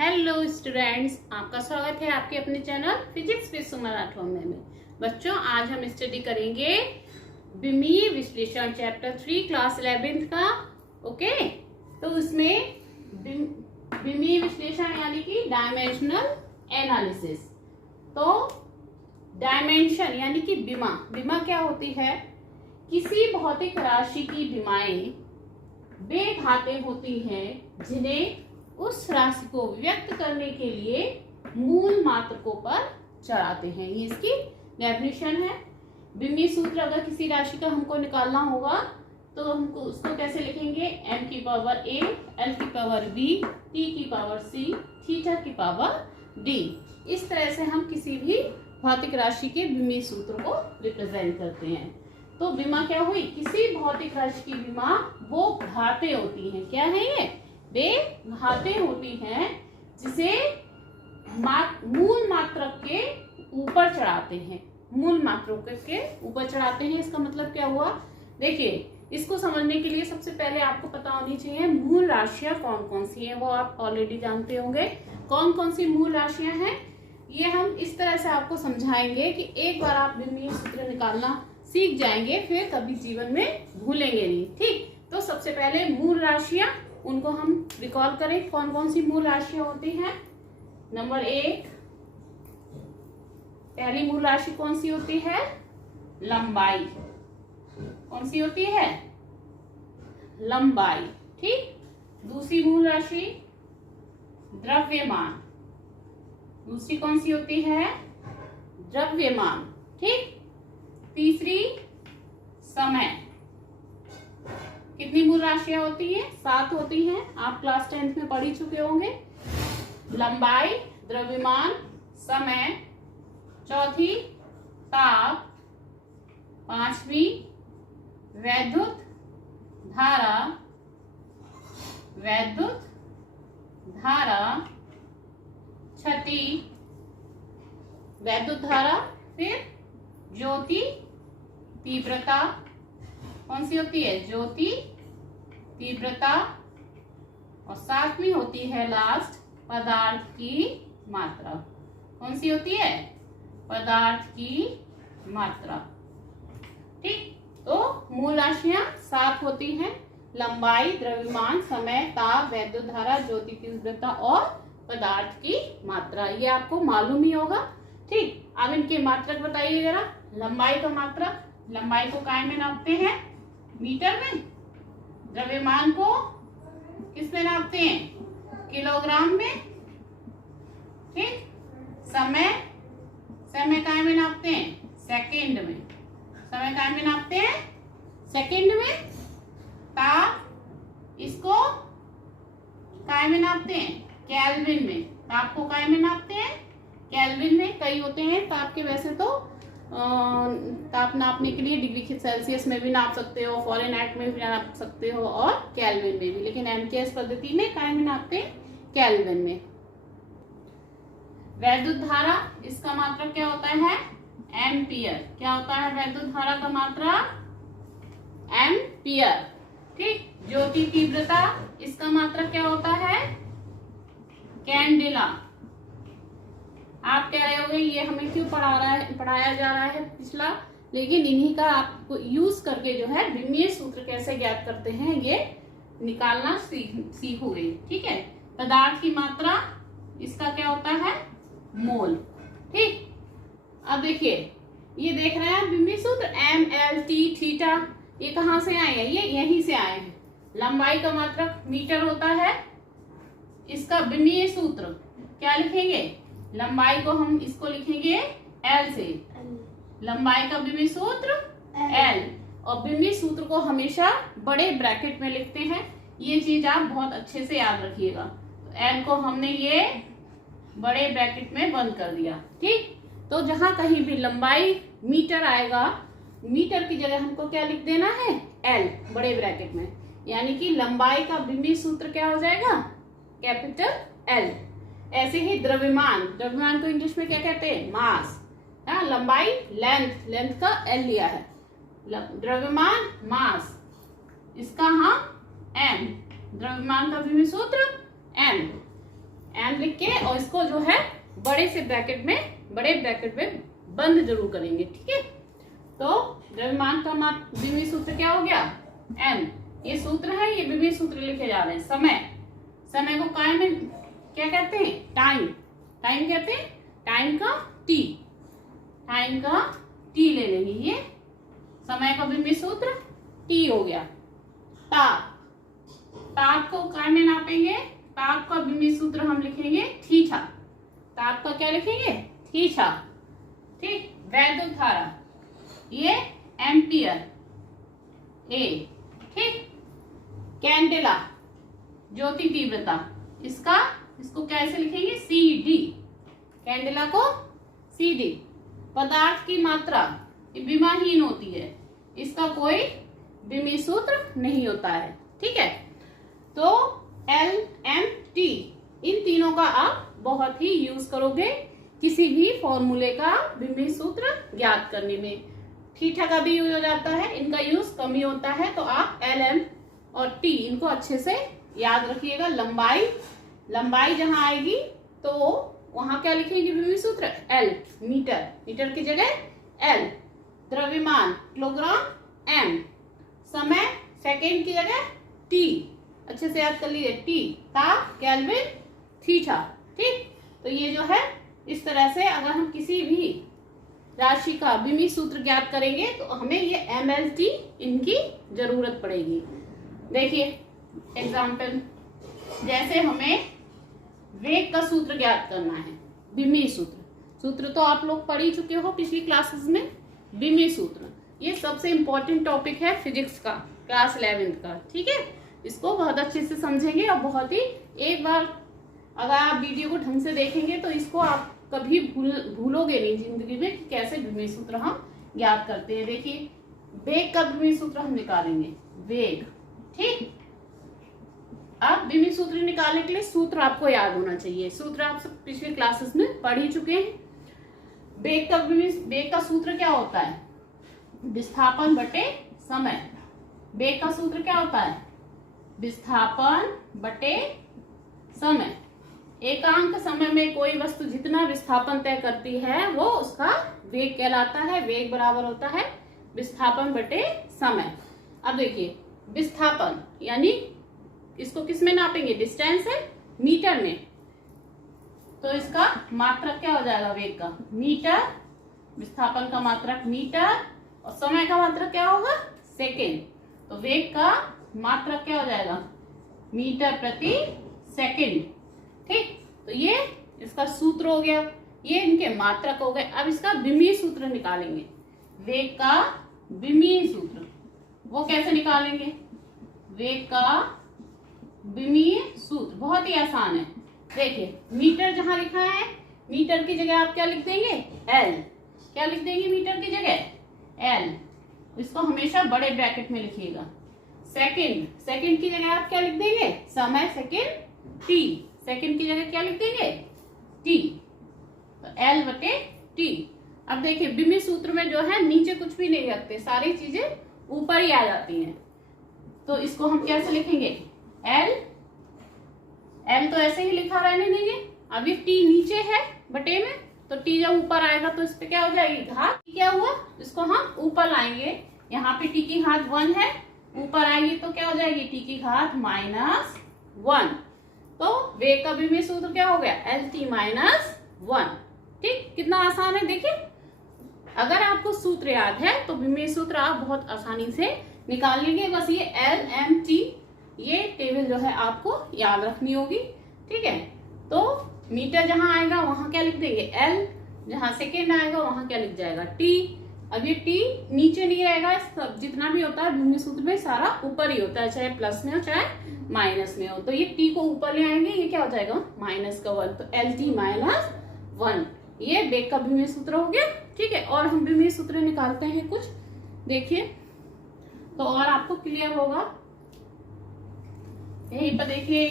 Hello students, आपका स्वागत है आपके अपने चैनल फिजिक्स विद सुमा राठौर में। बच्चों, आज हम स्टडी करेंगे विमीय विश्लेषण चैप्टर 3 क्लास 11th का। ओके, तो उसमें विमीय विश्लेषण यानी कि डायमेंशनल एनालिसिस। तो डायमेंशन यानी कि विमा क्या होती है? किसी भौतिक राशि की विमाएं वे घातें होती हैं जिन्हें उस राशि को व्यक्त करने के लिए मूल मात्रकों पर चढ़ाते हैं। ये इसकी डेफिनेशन है। विमीय सूत्र अगर किसी राशि का हमको निकालना होगा तो हमको उसको कैसे लिखेंगे? m की पावर a, l की पावर b, t की पावर c, थीटा की पावर d। इस तरह से हम किसी भी भौतिक राशि के विमीय सूत्र को रिप्रेजेंट करते हैं। तो विमा क्या हुई? किसी भौतिक राशि की विमा वो घातें होती हैं। क्या है ये? वे घातें होती हैं जिसे मूल मात्रक के ऊपर चढ़ाते हैं। मूल मात्रक के ऊपर चढ़ाते हैं, इसका मतलब क्या हुआ? देखिए, इसको समझने के लिए सबसे पहले आपको पता होनी चाहिए मूल राशियां कौन कौन सी हैं। वो आप ऑलरेडी जानते होंगे कौन कौन सी मूल राशियां हैं। ये हम इस तरह से आपको समझाएंगे कि एक बार आप विमीय सूत्र निकालना सीख जाएंगे, फिर कभी जीवन में भूलेंगे नहीं। ठीक, तो सबसे पहले मूल राशियां, उनको हम रिकॉल करें। कौन कौन सी मूल राशियां होती हैं? नंबर 1, पहली मूल राशि कौन सी होती है? लंबाई। कौन सी होती है? लंबाई। ठीक, दूसरी मूल राशि द्रव्यमान। दूसरी कौन सी होती है? द्रव्यमान। ठीक, तीसरी समय। कितनी मूल राशियां होती है? 7 होती हैं। आप क्लास 10th में पढ़ ही चुके होंगे। लंबाई, द्रव्यमान, समय, चौथी ताप, पांचवी वैद्युत धारा, छठी वैद्युत धारा, फिर ज्योति तीव्रता। कौन सी होती है? ज्योति तीव्रता, और सातवीं होती है लास्ट पदार्थ की मात्रा। कौन सी होती है? पदार्थ की मात्रा। ठीक, तो मूल राशियां 7 होती हैं। लंबाई, द्रव्यमान, समय, ताप, वैद्युत धारा, ज्योति तीव्रता और पदार्थ की मात्रा। ये आपको मालूम ही होगा। ठीक, अब इनके मात्रक बताइए जरा। लंबाई का मात्रक, लंबाई को काय में नापते हैं? मीटर में। द्रव्यमान को किस में नापते हैं? किलोग्राम में। ठीक, समय काय में नापते हैं? सेकंड में। समय काय में नापते हैं? सेकंड में। ताप, इसको काय में नापते हैं? केल्विन में। ताप को काय में नापते हैं? केल्विन में। कई होते हैं ताप के, वैसे तो ताप नापने के लिए डिग्री सेल्सियस में भी नाप सकते हो, फॉरेनहाइट में भी नाप सकते हो और केल्विन में भी, लेकिन एमकेएस पद्धति में काय में नापते हैं? केल्विन में। वैद्युत धारा, इसका मात्रक क्या होता है? एम्पियर। क्या होता है वैद्युत धारा का मात्रक? एम्पियर। ठीक, ज्योति तीव्रता, इसका मात्रक क्या होता है? कैंडेला। आप कह रहे होंगे ये हमें क्यों पढ़ाया जा रहा है पिछला, लेकिन इन्हीं का आपको यूज करके जो है विमीय सूत्र कैसे ज्ञात करते हैं ये निकालना सीखोगे। ठीक है, पदार्थ की मात्रा, इसका क्या होता है? मोल। ठीक, अब देखिए, ये देख रहे हैं विमीय सूत्र MLT थीटा, ये कहाँ से आए हैं? ये यहीं से आए हैं। लंबाई का मात्रक मीटर होता है। इसका विमीय सूत्र क्या लिखेंगे? लंबाई को हम इसको लिखेंगे L से। लंबाई का विमीय सूत्र L, और विमीय सूत्र को हमेशा बड़े ब्रैकेट में लिखते हैं। ये चीज आप बहुत अच्छे से याद रखिएगा। तो L को हमने ये बड़े ब्रैकेट में बंद कर दिया। ठीक, तो जहां कहीं भी लंबाई मीटर आएगा, मीटर की जगह हमको क्या लिख देना है? L बड़े ब्रैकेट में। यानी कि लंबाई का विमीय सूत्र क्या हो जाएगा? Capital L। ऐसे ही द्रव्यमान, द्रव्यमान को इंग्लिश में क्या कहते हैं? मास। लंबाई लेंथ का L लिया है। द्रव्यमान मास, इसका हम M। द्रव्यमान का विमीय सूत्र M। M लिख के और इसको जो है बड़े ब्रैकेट में बंद जरूर करेंगे, ठीक है। तो द्रव्यमान का विमीय सूत्र क्या हो गया, m। ये सूत्र है, ये विमीय सूत्र लिखे जा रहे हैं। समय को काय में क्या कहते हैं, टाइम कहते हैं, टाइम का t ले लेंगे। ये समय का विमीय सूत्र t हो गया। ताप को काय में नापेंगे, ताप का विमीय सूत्र हम लिखेंगे थीटा। ताप का क्या लिखेंगे, थीटा, ठीक। वैद्युत धारा ये एम्पियर A, ठीक। कैंडेला ज्योति तीव्रता, इसको कैसे लिखेंगे, CD। कैंडेला को CD। पदार्थ की मात्रा ये विमाहीन होती है, इसका कोई विमीय सूत्र नहीं होता है, ठीक है। तो L, M, T इन तीनों का आप बहुत ही यूज करोगे किसी भी फॉर्मूले का विमीय सूत्र ज्ञात करने में। थीटा का भी यूज हो जाता है, इनका यूज कम ही होता है। तो आप L, M और T इनको अच्छे से याद रखिएगा। लंबाई जहां आएगी तो वहां क्या लिखेंगे विमीय सूत्र, L। मीटर की जगह L। द्रव्यमान किलोग्राम, M। समय सेकेंड की जगह T, अच्छे से याद कर लीजिए, T। ताप केल्विन, थीटा, ठीक। तो ये जो है इस तरह से अगर हम किसी भी राशि का विमीय सूत्र ज्ञात करेंगे तो हमें ये MLT इनकी जरूरत पड़ेगी। देखिए एग्जाम्पल, जैसे हमें वेग का सूत्र ज्ञात करना है, विमीय सूत्र तो आप लोग पढ़ ही चुके हो पिछली क्लासेस में। विमीय सूत्र ये सबसे इंपॉर्टेंट टॉपिक है फिजिक्स का, क्लास 11th का, ठीक है। इसको बहुत अच्छे से समझेंगे और बहुत ही, एक बार अगर आप वीडियो को ढंग से देखेंगे तो इसको आप कभी भूलोगे नहीं जिंदगी में कि कैसे विमीय सूत्र हम ज्ञात करते हैं। देखिए वेग का विमीय सूत्र हम निकालेंगे, वेग, ठीक। अब विमीय सूत्र निकालने के लिए सूत्र आपको याद होना चाहिए। सूत्र आप सब पिछले क्लासेस में पढ़ ही चुके हैं। वेग का सूत्र क्या होता है, विस्थापन बटे समय। वेग का सूत्र क्या होता है, विस्थापन बटे समय। एकांक समय में कोई वस्तु जितना विस्थापन तय करती है वो उसका वेग कहलाता है। वेग बराबर होता है विस्थापन बटे समय। अब देखिए विस्थापन यानी इसको किस में नापेंगे, डिस्टेंस है, मीटर में। तो इसका मात्रक क्या हो जाएगा, वेग का, मीटर। विस्थापन का मात्रक मीटर और समय का मात्रक क्या होगा, सेकेंड। तो वेग का मात्रक क्या हो जाएगा, मीटर प्रति सेकेंड, ठीक। तो ये इसका सूत्र हो गया, ये इनके मात्रक हो गए। अब इसका विमीय सूत्र निकालेंगे। वेग का विमीय सूत्र वो कैसे निकालेंगे, वेग का विमीय सूत्र बहुत ही आसान है। देखिए मीटर जहां लिखा है, मीटर की जगह आप क्या लिख देंगे, L। क्या लिख देंगे मीटर की जगह, L। इसको हमेशा बड़े ब्रैकेट में लिखिएगा। सेकंड की जगह आप क्या लिख देंगे, समय सेकंड, T। सेकंड की जगह क्या लिख देंगे, T। तो L बटे T। अब देखिए विमीय सूत्र में जो है नीचे कुछ भी नहीं रखते, सारी चीजें ऊपर ही आ जाती हैं। तो इसको हम कैसे लिखेंगे, L तो ऐसे ही लिखा रहने देंगे। अभी T नीचे है बटे में, तो T जब ऊपर आएगा तो इस पे क्या हो जाएगी, घात। क्या हुआ, इसको हम ऊपर लाएंगे। यहाँ पे T की घात 1 है, ऊपर आएगी तो क्या हो जाएगी, T की घात -1। तो वेग का विमीय सूत्र क्या हो गया, LT -1, ठीक। कितना आसान है, देखिए अगर आपको सूत्र याद है तो विमीय सूत्र आप बहुत आसानी से निकाल लेंगे। बस ये L, M, T ये टेबल जो है आपको याद रखनी होगी, ठीक है। तो मीटर जहां आएगा वहां क्या लिख देंगे, L। जहां सेकेंड आएगा वहां क्या लिख जाएगा, T। अब ये T नीचे नहीं रहेगा, सब जितना भी होता है विमीय सूत्र में सारा ऊपर ही होता है, चाहे प्लस में हो चाहे माइनस में हो। तो ये T को ऊपर ले आएंगे, ये क्या हो जाएगा -1। तो LT -1 ये वेग का विमीय सूत्र हो गया, ठीक है। और हम विमीय सूत्र निकालते हैं कुछ, देखिए तो और आपको क्लियर होगा। यहीं पर देखिए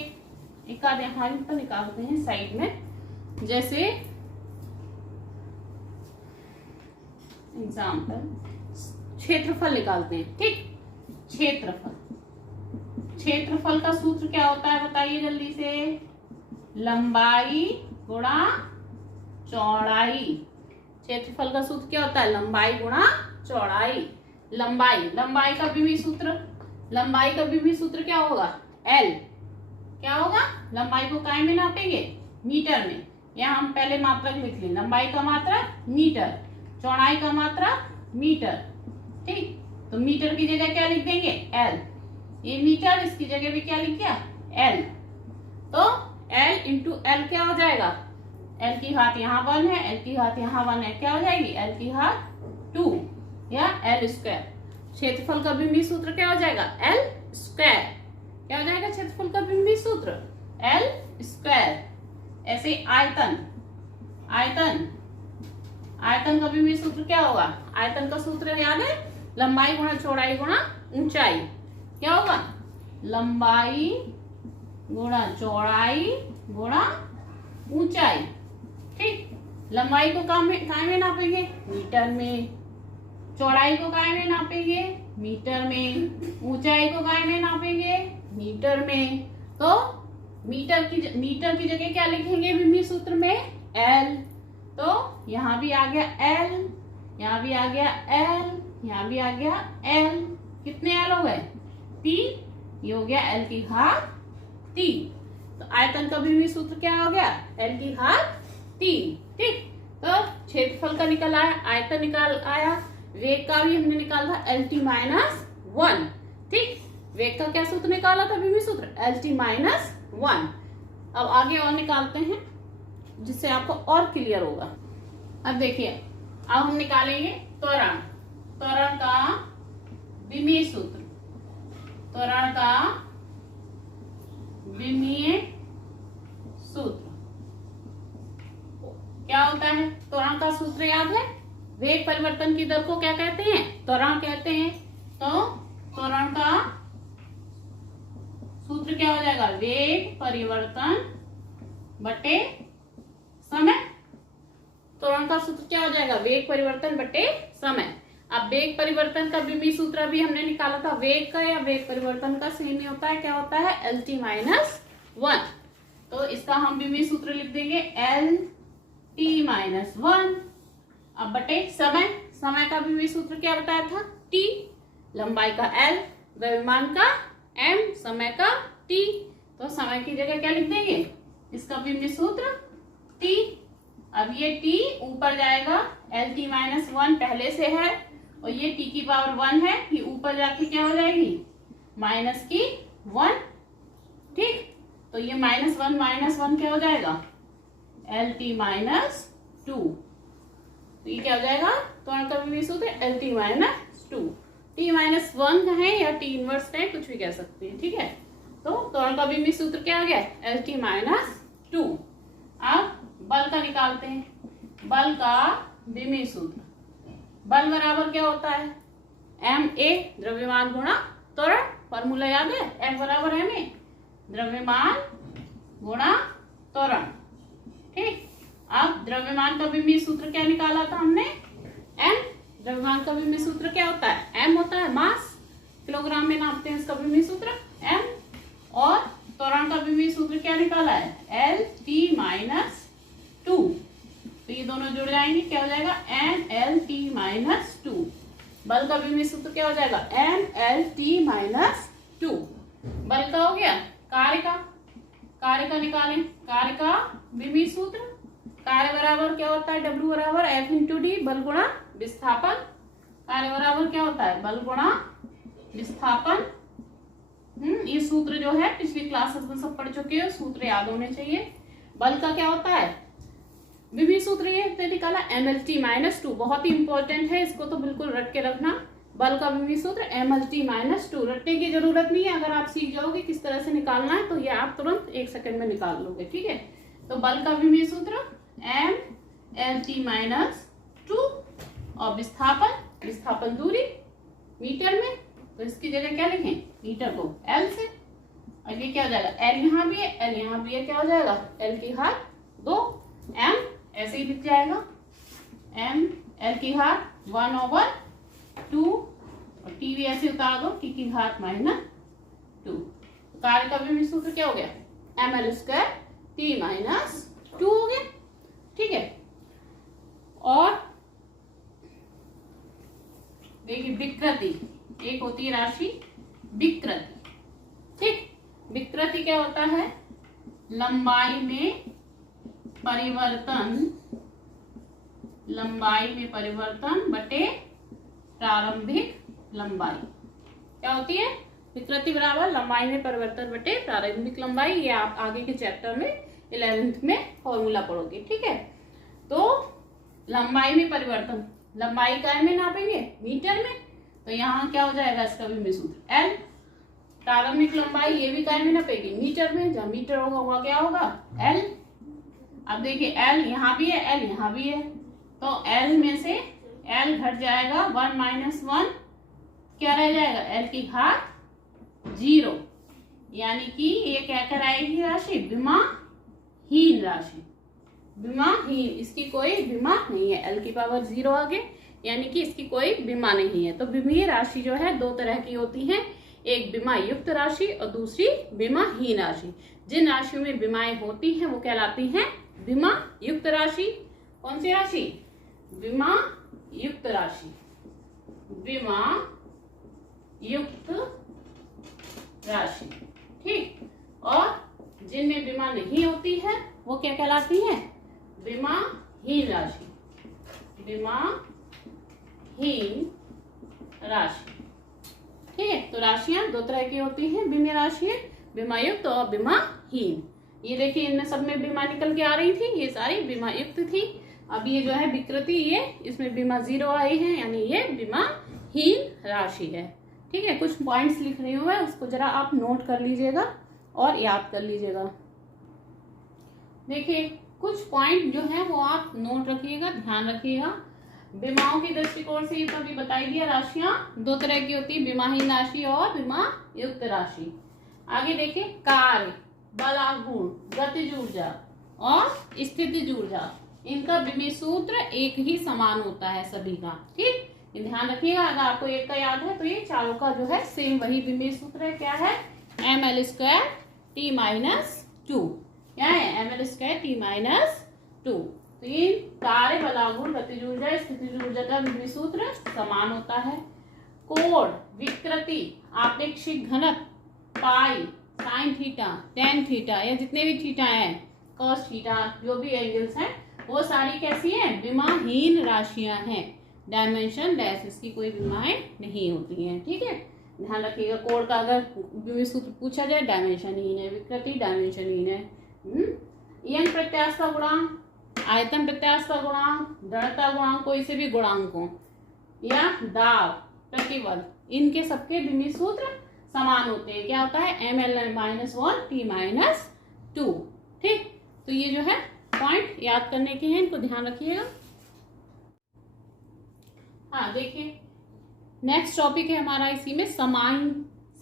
एक आध यहाँ पर निकालते हैं साइड में, जैसे एग्जाम्पल क्षेत्रफल निकालते हैं, ठीक। क्षेत्रफल का सूत्र क्या होता है बताइए जल्दी से, लंबाई गुणा चौड़ाई। क्षेत्रफल का सूत्र क्या होता है? लंबाई गुणा चौड़ाई। लंबाई का विमी सूत्र, लंबाई का विमी सूत्र क्या होगा? L। क्या होगा? लंबाई को काय में नापेंगे? मीटर में। यहाँ हम पहले मात्रक लिख लें, लंबाई का मात्रक मीटर, चौड़ाई का मात्रक मीटर। ठीक, तो मीटर की जगह क्या लिख देंगे? L। ये मीटर, इसकी जगह भी क्या लिख दिया? L। तो L इंटू L क्या हो जाएगा? L की घात यहाँ 1 है, L की घात यहाँ 1 है, क्या हो जाएगी? L की घात 2 या L स्क्वायर। क्षेत्रफल का बिंबी सूत्र क्या हो जाएगा? L square. क्या हो जाएगा क्षेत्रफल का बिंबी सूत्र? L square. ऐसे आयतन का बिंबी सूत्र क्या होगा? आयतन का सूत्र याद है? लंबाई गुणा चौड़ाई गुणा ऊंचाई। क्या होगा? लंबाई गुणा चौड़ाई गुणा ऊंचाई। ठीक, लंबाई को काय में नापेंगे? मीटर में। चौड़ाई को काय में नापेंगे? मीटर में। ऊंचाई को काय में नापेंगे? मीटर में। तो मीटर की जगह क्या लिखेंगे बिंबी सूत्र में? L। तो यहाँ भी आ गया L, यहाँ भी आ गया L, यहाँ भी आ गया L। कितने L हो गए? 3। ये हो गया L की घात 3। तो आयतन का बिंबी सूत्र क्या हो गया? L की घात 3। ठीक, तो क्षेत्रफल का निकल आया, आयतन निकाल आया, वेग का भी हमने निकाला था LT-1। ठीक, वेग का क्या सूत्र निकाला था? बिंबी सूत्र LT-1। अब आगे और निकालते हैं जिससे आपको और क्लियर होगा। अब देखिए, अब हम निकालेंगे त्वरण का विमीय सूत्र। त्वरण का विमीय सूत्र क्या होता है? त्वरण का सूत्र याद है? वेग परिवर्तन की दर को क्या कहते हैं? त्वरण कहते हैं। तो त्वरण का सूत्र क्या हो जाएगा? वेग परिवर्तन बटे समय। त्वरण का सूत्र क्या हो जाएगा? वेग परिवर्तन बटे समय। अब वेग परिवर्तन का बिंबी सूत्र भी हमने निकाला था, वेग का या वेग परिवर्तन का सेम ही होता है। क्या होता है? LT-1। तो इसका हम बिंबी सूत्र लिख देंगे LT-1। अब बटे समय का बिंबी सूत्र क्या बताया था? T। लंबाई का L, द्रव्यमान का M, समय का T। तो समय की जगह क्या लिख देंगे? इसका बिंबी सूत्र T। अब ये T ऊपर जाएगा, LT-1 पहले से है और ये T की पावर 1 है, ये ऊपर जाके क्या हो जाएगी? -1। ठीक, तो ये -1 क्या हो जाएगा? LT-2। तो ये क्या हो जाएगा? त्वरण का विमीय सूत्र LT-2। T-1 है या T इनवर्स है, कुछ भी कह सकते हैं। ठीक है, तो त्वरण का विमीय सूत्र क्या आ गया? LT-2। अब बल का निकालते हैं। बल का विमीय सूत्र, बल बराबर क्या होता है? Ma, द्रव्यमान गुणा त्वरण। फॉर्मूला याद है? F बराबर ma, द्रव्यमान गुणा त्वरण। ठीक, अब द्रव्यमान का विमीय सूत्र क्या निकाला था हमने? M। द्रव्यमान का विमीय सूत्र क्या होता है? M होता है मास, किलोग्राम में नापते हैं इसका विमीय सूत्र M। और त्वरण का विमीय सूत्र क्या निकाला है? LT-2। तो ये दोनों जुड़ जाएंगे, क्या हो जाएगा? NLT-2। बल का विमीय सूत्र क्या हो जाएगा? NLT-2। बल का हो गया। कार्य का निकालें। कार्य का विमीय सूत्र, कार्य बराबर क्या होता है? W बराबर F इंटू D, बल गुणा विस्थापन। कार्य बराबर क्या होता है? बल गुणा विस्थापन। ये सूत्र जो है पिछली क्लासेस में सब पढ़ चुके हैं, सूत्र याद होने चाहिए। बल का क्या होता है? विमीय सूत्र ये निकाला MLT-2, बहुत ही इंपॉर्टेंट है, इसको तो बिल्कुल रट के रखना। बल का विमीय सूत्र MLT-2, रटने की जरूरत नहीं है। अगर आप सीख जाओगे किस तरह से निकालना है तो ये आप तुरंत 1 सेकंड में निकाल लोगे। ठीक है, तो बल का विमीय सूत्र MLT-2 और विस्थापन दूरी मीटर में, तो इसकी जगह क्या लिखें? मीटर को L से। और ये क्या हो जाएगा? L यहाँ भी है, L यहाँ भी है, क्या हो जाएगा? L की घात 2। M ऐसे ही लिख जाएगा, M L की घात 1/2 और T भी ऐसे उतार दो, T की घात -2। कार्य का विमीय सूत्र क्या हो गया? ML² t माइनस 2 हो गया। ठीक है, और देखिए विकृति, एक होती है राशि विकृति। ठीक, विकृति क्या होता है? लंबाई में परिवर्तन बटे प्रारंभिक लंबाई। क्या होती है? विकृति बराबर लंबाई में परिवर्तन बटे प्रारंभिक लंबाई। ये आप आगे के चैप्टर में 11th में फॉर्मूला पढ़ोगे। ठीक है, तो लंबाई में परिवर्तन, लंबाई काय में नापेंगे? मीटर में। तो यहाँ क्या हो जाएगा इसका विमीय सूत्र L। प्रारंभिक लंबाई ये भी काय में नापेगी? मीटर में। जब मीटर होगा वह क्या होगा? L। अब देखिए L यहाँ भी है, L यहाँ भी है, तो L में से L घट जाएगा, 1 माइनस 1 क्या रह जाएगा? L की घात 0, यानी कि ये क्या कराएगी राशि? विमाहीन राशि। विमाहीन, इसकी कोई विमा नहीं है। L की पावर 0 आगे, यानी कि इसकी कोई विमा नहीं है। तो विमीय राशि जो है दो तरह की होती है, एक विमा युक्त राशि और दूसरी विमाहीन राशि। जिन राशियों में विमाएं होती हैं वो कहलाती हैं विमा युक्त राशि। कौन सी राशि? विमा युक्त राशि। विमा युक्त राशि। ठीक, और जिनमें विमा नहीं होती है वो क्या कहलाती है? विमाहीन राशि। विमाहीन राशि। ठीक है, तो राशियां दो तरह की होती हैं, विमीय राशि, विमायुक्त और विमाहीन। ये देखिए इन सब में विमा निकल के आ रही थी, ये सारी विमायुक्त थी। अब ये जो है विकृति, ये इसमें विमा 0 आई है, यानी ये विमाहीन राशि है। ठीक है, कुछ पॉइंट्स लिख रही हूँ मैं, उसको जरा आप नोट कर लीजिएगा और याद कर लीजिएगा। देखिए कुछ पॉइंट जो है वो आप नोट रखिएगा, ध्यान रखिएगा। विमाओं के दृष्टिकोण से ये तो अभी बताई दिया, राशियां दो तरह की होती है, विमाहीन राशि और विमा युक्त राशि। आगे देखिए कार्य, बलागुण, गतिज ऊर्जा और स्थितिज ऊर्जा, इनका विमीय सूत्र एक ही समान होता है सभी का। ठीक, ध्यान रखिएगा। अगर आपको एक का याद है तो ये चारों का जो है सेम वही विमीय सूत्र है। क्या है? ml² t minus 2। क्या है? ml² t minus 2। तो ये कार्य, बलागुण, गतिज ऊर्जा, स्थितिज ऊर्जा का विमीय सूत्र समान होता है। कोण, विकृति, आपेक्षिक घनत्व, पाई, साइन थीटा, टेन थीटा, या जितने भी थीटा हैं, कॉस थीटा, जो भी एंगल्स हैं, वो सारी कैसी हैं? विमाहीन राशियां हैं। डायमेंशन लेस, इसकी कोई विमाएं नहीं होती हैं। ठीक है, ध्यान रखिएगा। कोण का अगर विमीय सूत्र पूछा जाए, डायमेंशनहीन है। विकृति डायमेंशनहीन है। यंग प्रत्यास्थ गुणांक, आयतन प्रत्यास्थ गुणांक, दृढ़ता गुणांक, कोई से भी गुणांकों या दाब, प्रतिबल, इनके सबके विमीय सूत्र समान होते हैं। क्या होता है? ml-1 t minus 2। ठीक, तो ये जो है पॉइंट याद करने के हैं, इनको ध्यान रखिएगा। हाँ देखिए, नेक्स्ट टॉपिक है हमारा इसी में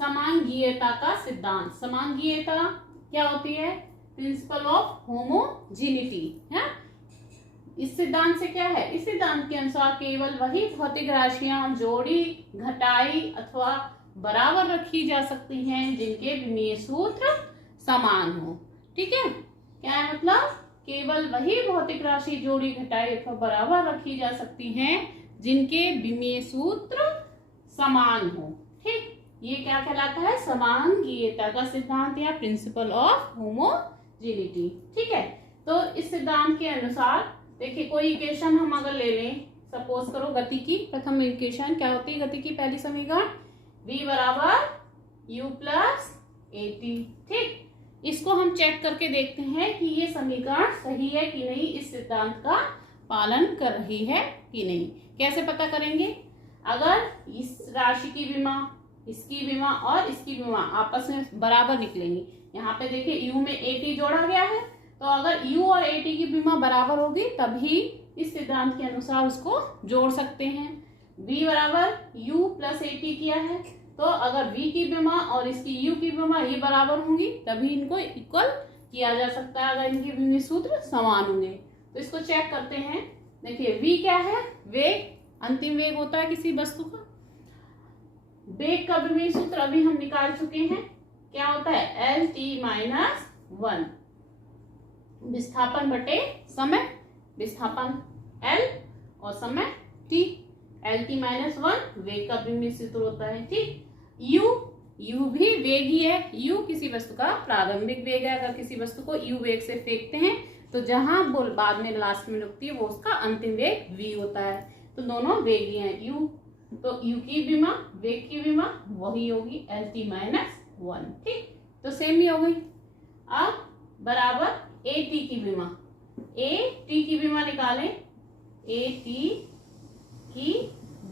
समांगीयता का सिद्धांत। समांगीयता क्या होती है? प्रिंसिपल ऑफ होमोजीनिटी है। इस सिद्धांत से क्या है? इस सिद्धांत के अनुसार केवल वही भौतिक राशियां जोड़ी, घटाई अथवा बराबर रखी जा सकती हैं जिनके विमीय सूत्र समान हो। ठीक है, क्या है मतलब? केवल वही भौतिक राशि जोड़ी, घटाई अथवा बराबर रखी जा सकती हैं जिनके विमीय सूत्र समान हो। ठीक, ये क्या कहलाता है? समांगीयता का सिद्धांत या प्रिंसिपल ऑफ होमोजीनिटी। ठीक है, तो इस सिद्धांत के अनुसार देखिए कोई इक्वेशन हम अगर ले लें, सपोज करो गति की प्रथम इक्वेशन क्या होती है? गति की पहली समीकरण v बराबर u प्लस at। ठीक, इसको हम चेक करके देखते हैं कि ये समीकरण सही है कि नहीं, इस सिद्धांत का पालन कर रही है कि नहीं। कैसे पता करेंगे? अगर इस राशि की विमा, इसकी विमा और इसकी विमा आपस में बराबर निकलेंगी। यहाँ पे देखिए u में at जोड़ा गया है, तो अगर u और at की विमा बराबर होगी तभी इस सिद्धांत के अनुसार उसको जोड़ सकते हैं। v बराबर u प्लस at किया है, तो अगर v की विमा और इसकी u की विमा ये बराबर होंगी तभी इनको इक्वल किया जा सकता है, अगर इनके विमीय सूत्र समान होंगे। तो इसको चेक करते हैं। देखिए v क्या है? वेग, अंतिम वेग होता है किसी वस्तु का। वेग का विमीय सूत्र अभी हम निकाल चुके हैं, क्या होता है? lt minus 1। विस्थापन बटे समय, विस्थापन L और समय T। LT माइनस 1 वेग का विमीय सूत्र होता है। ठीक, U भी वेग ही है। U किसी वस्तु का प्रारंभिक वेग है। अगर किसी वस्तु को U वेग से फेंकते हैं तो जहां बोल बाद में लास्ट में रुकती है वो उसका अंतिम वेग V होता है। तो दोनों वेग ही हैं U। तो U की विमा, वेग की विमा वही होगी LT माइनस 1। ठीक, तो सेम ही हो गई। अब बराबर AT की विमा, AT की विमा निकालें। AT की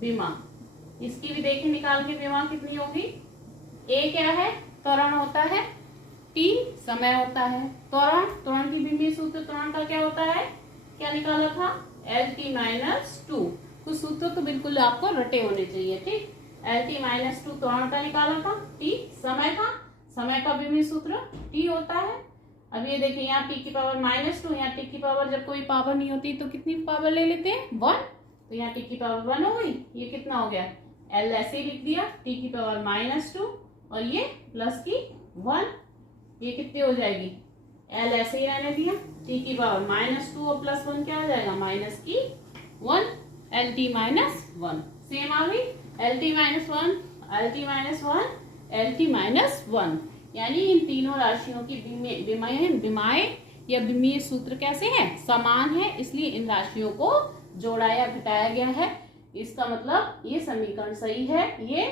विमा, इसकी भी देखिए निकाल के विमा कितनी होगी। A क्या है, त्वरण होता है। T समय होता है। त्वरण की विमीय सूत्र त्वरण का क्या होता है, क्या निकाला था, LT माइनस 2। कुछ सूत्र तो बिल्कुल आपको रटे होने चाहिए। ठीक, LT माइनस 2 त्वरण का निकाला था। T समय था, समय का विमीय सूत्र T होता है। अब ये देखिए यहाँ T की पावर माइनस 2, यहाँ T की पावर जब कोई पावर नहीं होती तो कितनी पावर ले लेते हैं, 1। तो यहाँ T की पावर 1 हो गई। ये कितना हो गया, L ऐसे ही लिख दिया, T की पावर माइनस 2 और ये प्लस की 1। ये कितनी हो जाएगी, L ऐसे ही रहने दिया, T की पावर माइनस 2 और प्लस 1 क्या आ जाएगा, माइनस की 1। LT माइनस 1 सेम आ गई। LT minus 1, LT minus 1, LT minus 1, यानी इन तीनों राशियों की विमाएं या विमीय सूत्र कैसे हैं, समान है। इसलिए इन राशियों को जोड़ा या घटाया गया है। इसका मतलब ये समीकरण सही है, ये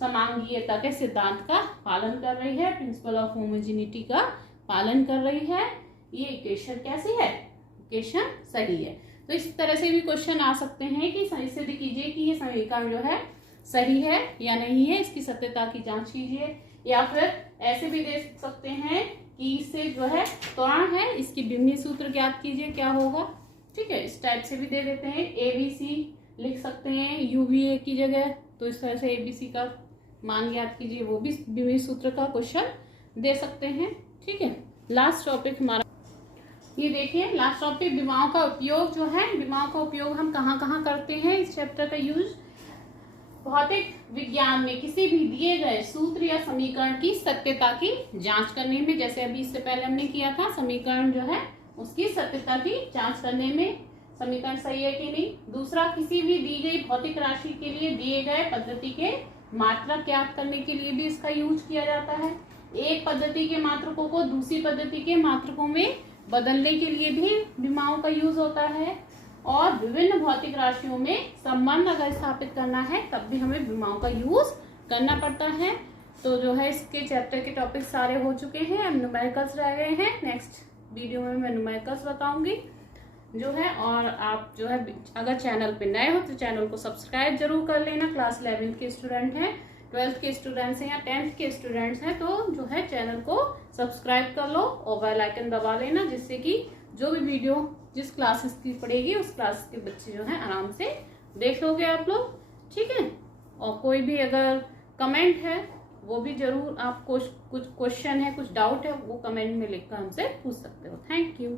समांगीयता के सिद्धांत का पालन कर रही है, प्रिंसिपल ऑफ होमोजेनिटी का पालन कर रही है। ये इक्वेशन कैसी है, इक्वेशन सही है। तो इस तरह से भी क्वेश्चन आ सकते हैं कि सिद्ध कीजिए कि ये समीकरण जो है सही है या नहीं है, इसकी सत्यता की जांच कीजिए। या फिर ऐसे भी दे सकते हैं कि इससे जो है त्वरण है, इसकी विमीय सूत्र ज्ञात कीजिए क्या होगा। ठीक है, इस टाइप से भी दे देते हैं। ABC लिख सकते हैं UVA की जगह, तो इस तरह से ABC का मान ज्ञात कीजिए, वो भी विमीय सूत्र का क्वेश्चन दे सकते हैं। ठीक है, लास्ट टॉपिक हमारा ये देखिए, लास्ट टॉपिक विमाओं का उपयोग जो है, विमाओं का उपयोग हम कहाँ कहाँ करते हैं। इस चैप्टर का यूज भौतिक विज्ञान में किसी भी दिए गए सूत्र या समीकरण की सत्यता की जांच करने में, जैसे अभी इससे पहले हमने किया था, समीकरण जो है उसकी सत्यता की जांच करने में, समीकरण सही है कि नहीं। दूसरा, किसी भी दी गई भौतिक राशि के लिए दिए गए पद्धति के मात्रक ज्ञात करने के लिए भी इसका यूज किया जाता है। एक पद्धति के मात्रकों को दूसरी पद्धति के मात्रकों में बदलने के लिए भी विमाओं का यूज होता है। और विभिन्न भौतिक राशियों में संबंध अगर स्थापित करना है तब भी हमें विमाओं का यूज करना पड़ता है। तो जो है इसके चैप्टर के टॉपिक सारे हो चुके हैं, अब न्यूमेरिकल्स रह गए हैं। नेक्स्ट वीडियो में मैं न्यूमेरिकल्स बताऊंगी जो है। और आप जो है अगर चैनल पे नए हो तो चैनल को सब्सक्राइब जरूर कर लेना। क्लास 11 के स्टूडेंट हैं, 12th के स्टूडेंट्स हैं या 10th के स्टूडेंट्स हैं तो जो है चैनल को सब्सक्राइब कर लो और बेल आइकन दबा लेना, जिससे कि जो भी वीडियो जिस क्लासेस की पड़ेगी उस क्लास के बच्चे जो है आराम से देख लोगे आप लोग। ठीक है, और कोई भी अगर कमेंट है वो भी जरूर आप कुछ क्वेश्चन है, कुछ डाउट है, वो कमेंट में लिखकर हमसे पूछ सकते हो। Thank you.